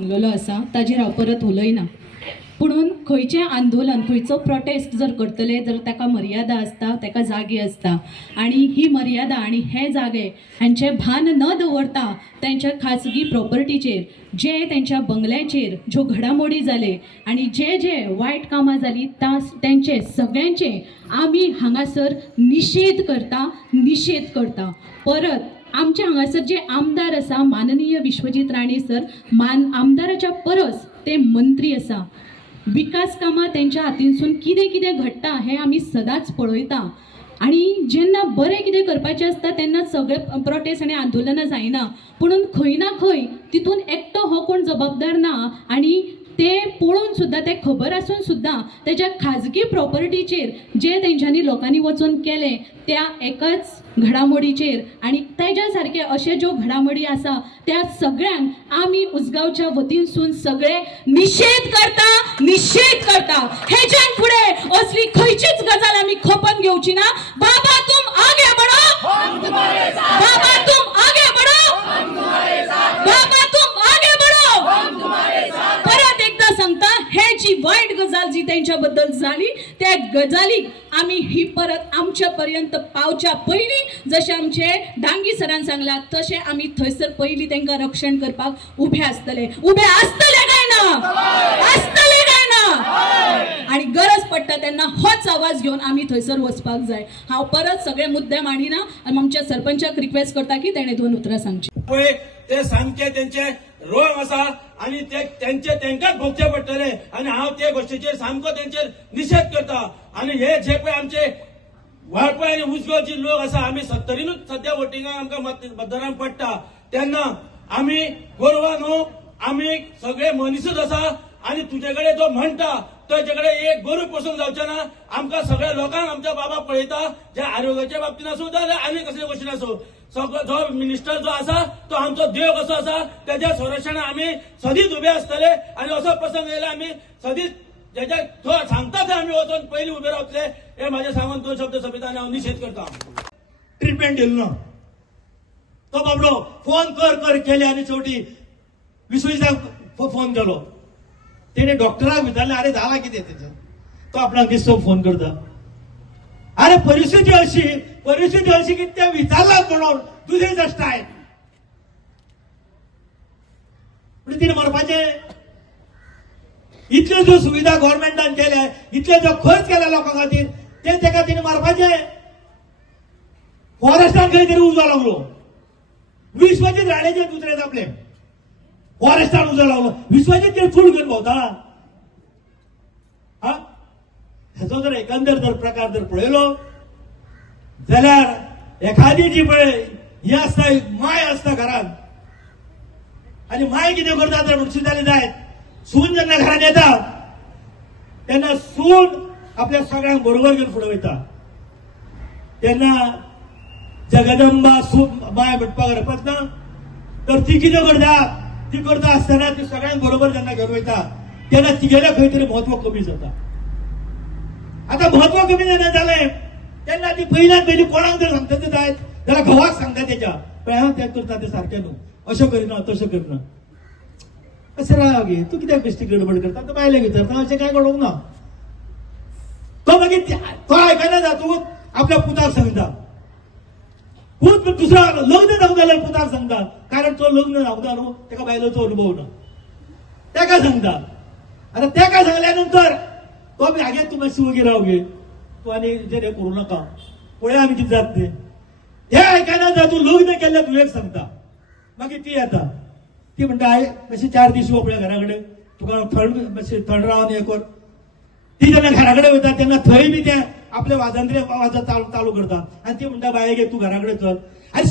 सांगलेलो आसा ताजेर हांव परत उलयना. पुणून खंयचें आंदोलन खंयचो प्रोटेस्ट जर करतले जर ताका मर्यादा आसता, ताका जागे आसता आनी ही मर्यादा आनी हे जागे हांचें भान न दवरता तांच्या खाजगी प्रॉपर्टीचेर जे तांच्या बंगल्याचेर ज्यो घडामोडी जाले आनी जे जे वायट कामां जाली तांचे सगळ्यांचे आमी हांगासर निशेध करता. परत आमचे हांगासर जे आमदार आसा माननीय विश्वजीत राणे सर आमदाराच्या परस ते मंत्री आसा. विकास कामां तेंच्या हातींसून कितें घडटा हें आमी सदांच पळयता आनी जेन्ना बरें कितें करपाचें आसता तेन्ना सगळे प्रोटेस्ट आनी आंदोलनां जायना. पुणून खंय ना खंय तितून एकटो हो कोण जबाबदार ना आनी ते पळोवन सुद्दां ते खबर आसून सुद्दां तेज्या खाजगी प्रॉपर्टीचेर जे तेंच्यांनी लोकांनी वचून केलें त्या एकाच घडामोडीचेर आनी तेज्या सारके अशे ज्यो घडामोडी आसा त्या सगळ्यांक आमी उसगांवच्या वतीनसून सगळे निशेध करता. हेच्यान फुडें असली खंयचीच गजाल आमी खपोवन घेवची ना. बाबा तुम आगे बढ़ो, बाबा तुम आगे बढ़ो, बाबा तुम आगे बढ़ो. परत एकदा सांगता, हे जी वाईट गजाल जी तेंच्या बद्दल झाली त्या गजालीक आमी ही परत आमच्या पर्यंत पावच्या पयलीं जशें आमचे डांगी सरान सांगला तशें आमी थंयसर पयलीं तांकां रक्षण करपाक उबे आसतले काय ना आणि गरज पडटा तेन्ना होच आवाज घेवन आमी थंयसर वचपाक जाय. हांव परत सगळे मुद्दे मांडिना आनी आमच्या सरपंचाक रिक्वेस्ट करता की तेणें 2 उतरां सांगची. पळय ते सामके तेंचे रोग आसा आनी ते तेंकाच भोगचे पडटले आनी हांव ते गोष्टीचेर सामको तेंचेर निशेध करता. आनी हे जे पळय आमचे वाळपय आनी उसगांवचे लोक आसा आमी 70नीच सद्या वोटिंगाक आमकां मतदारांक पडटा तेन्ना आमी गोरवां न्हू आमी सगळे मनीसच आसा आनी तुजे कडेन जो म्हणटा तुजे कडेन एक गोरू पसून जावचें ना. आमकां सगळ्या लोकांक आमच्या बाबा पळयता जे आरोग्याच्या बाबतीन आसूं जाल्यार आनी कसले गोश्टीन आसूं. सगळो जो मिनिस्टर जो आसा तो आमचो देव कसो आसा तेज्या संरक्षणाक आमी सदींच उबे आसतले आनी असो प्रसंग येयल्यार आमी सदींच जेच्या जो सांगता थंय आमी वचून पयलीं उबे रावतले. हे म्हाजे सांगून 2 शब्द सोंपयता आनी हांव निशेध करता. ट्रीटमेंट दिलो ना तो बाबडो फोन कर केले आनी शेवटी विश्वजीताक फोन केलो. तेणे डॉक्टराक विचारले अरे जाला कितें तेजें. तो आपणाक दिसतो फोन करता. अरे परिस्थिती अशी की ते विचारलात म्हणून तुझे जस्ट आहे तिने मरपाचें. इतल्यो ज्यो सुविधा गव्हर्नमेंटान केल्या इतले जो खर्च केला लोकां खातीर ते ताका तिने मारपाचें. फॉरेस्टान खंय तरी उजो लागलो. विश्वजीत राणेचे दुसरे आपले फॉरेस्टान उजो लागलो. विश्वजीत ते चूड घेवन भोंवता. हेचो जर एकंदर जर प्रकार जर पळयलो जाल्यार एखादी जी पळय ही आसता माय आसता घरांत आनी माय कितें करता तर म्हणशी जाली जायत सून जेन्ना घरांत येता तेन्ना सून आपल्या सगळ्यांक बरोबर घेवन फुडें वयता तेन्ना जगदंबा सून माय म्हणपाक हरकत ना. तर ती कितें करता ती करता आसतना ती सगळ्यांक बरोबर जेन्ना घेवन वयता तेन्ना तिगेलें खंय तरी म्हत्व कमी जाता. आता महत्व कमी जालें तेन्ना ती पयली कोणाक जर सांगता ते जायत जाल्यार घोवाक सांगता तेच्या पण हांव तें करता तें सारकें न्हू अशें करिना तशें करिना. अशें राव गे तूं कित्याक बेश्टी गडबड करता. तो बायलेक विचारता अशें कांय कळोंक ना. तो मागीर तो आयकना जा तूं आपल्या पुताक सांगता. पूत दुसरा लग्न जावंक जाल्यार पुताक सांगता कारण तो लग्न जावंक न्हू ताका बायलोचो अनुभव ना ताका सांगता. आतां ताका सांगल्या नंतर तो बी हागे तूं मातशी वगीर राव गे तूं आनी जें करूं नाका पळया आमी कितें जाता तें. हे आयकना जा तूं लग्न केल्ल्या तुवेक सांगता. मागीर ती येता ती म्हणटा आय मातशें 4 दीस यो पळय घरा कडेन तुका थंड मातशें थंड रावन हें कर. ती जेन्ना घरा कडेन वयता तेन्ना थंय बी तें आपले वाजंत्रे चालू करता आनी ती म्हणटा बाये गे तूं घरा कडेन चल. आनी